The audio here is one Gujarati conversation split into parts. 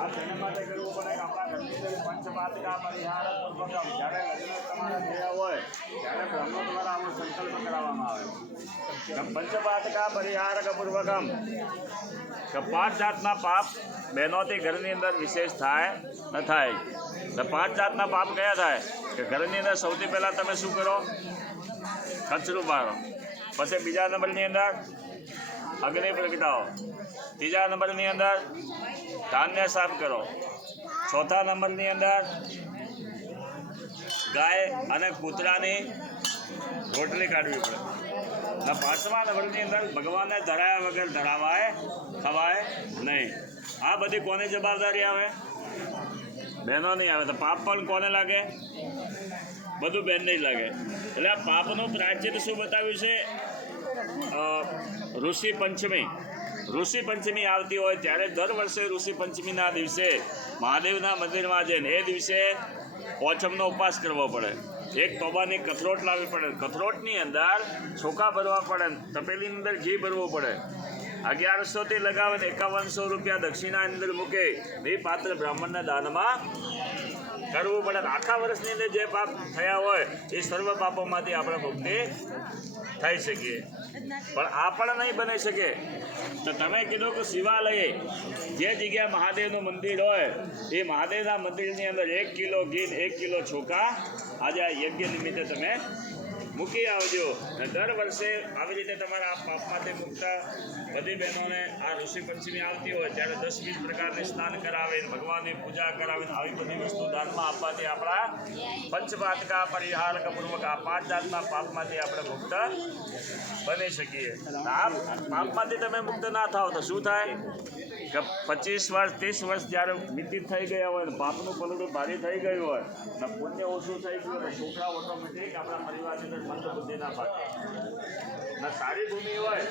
આ તેના માટે કરવું પડે કે આપણા ઘરની અંદર પંચપાતકા પરિહાર પૂર્વકમ જ્યારે લગ્ન તમારા થયા હોય ત્યારે બ્રહ્મો દ્વારા આનો સંકલ્પ કરાવવામાં આવે પંચપાતકા પરિહાર પૂર્વકમ કે 5 જાતના પાપ બહેનોથી ઘરની અંદર વિશેષ થાય ન થાય. તો 5 જાતના પાપ કયા થાય કે ઘરની અંદર સૌથી પહેલાં તમે શું કરો? કચરું મારો. પછી બીજા નંબરની અંદર અગ્નિ પ્રગટાવો. ત્રીજા નંબરની અંદર ધાન્ય સાફ કરો. ચોથા નંબરની અંદર ગાય અને કૂતરાની રોટલી કાઢવી પડે. અને 5મા નંબરની અંદર ભગવાનને ધરાયા વગર ધરાવાય ખવાય નહીં. આ બધી કોની જવાબદારી આવે? બહેનો નહીં આવે. તો પાપ પણ કોને લાગે? બધું બેન નહીં લાગે. એટલે આ પાપનું પ્રાચીન શું બતાવ્યું છે? ઋષિ પંચમી. ઋષિ પંચમી આવતી હોય ત્યારે દર વર્ષે ઋષિ પંચમીના દિવસે મહાદેવના મંદિરમાં જઈને એ દિવસે ઓછમનો ઉપવાસ કરવો પડે. એક તોબાની કથરોટ લાવવી પડે. કથરોટની અંદર ચોખા ભરવા પડે. તપેલીની અંદર ઘી ભરવું પડે. 1100થી લગાવે 5100 રૂપિયા દક્ષિણાની અંદર મૂકે એ પાત્ર બ્રાહ્મણના દાનમાં કરવું પડે. આખા વર્ષની અંદર જે પાપ થયા હોય એ સર્વ પાપોમાંથી આપણે મુક્તિ થઈ શકીએ. પણ આ પણ નહીં બની શકે. તો તમે કીધું કે શિવાલયે જે જગ્યાએ મહાદેવનું મંદિર હોય એ મહાદેવના મંદિરની અંદર 1 કિલો ઘી 1 કિલો ચોખા આજે આ યજ્ઞ નિમિત્તે તમે મૂકી આવજો. અને દર વર્ષે આવી રીતે તમારા આ પાપમાંથી મુક્ત બધી બહેનોને આ ઋષિ પંચમી આવતી હોય ત્યારે 10-20 પ્રકારની સ્નાન કરાવીને ભગવાનની પૂજા કરાવીને આવી બધી વસ્તુ દાનમાં આપવાથી આપણા પંચપાતકા પરિહારક પૂર્વક આ 5 જાતના પાપમાંથી આપણે મુક્ત બની શકીએ. આ પાપમાંથી તમે મુક્ત ના થાવ તો શું થાય કે 25 વર્ષ 30 વર્ષ જ્યારે વ્યતીત થઈ ગયા હોય ને પાપનું પલડું ભારી થઈ ગયું હોય ને પુણ્ય ઓછું થઈ ગયું હોય છોકરા ઓટોમેટિક આપણા પરિવારની અંદર મંદ બુદ્ધિ ના પાકે. ને સારી ભૂમિ હોય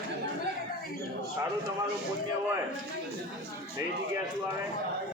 સારું તમારું પુણ્ય હોય એ જગ્યા શું આવે?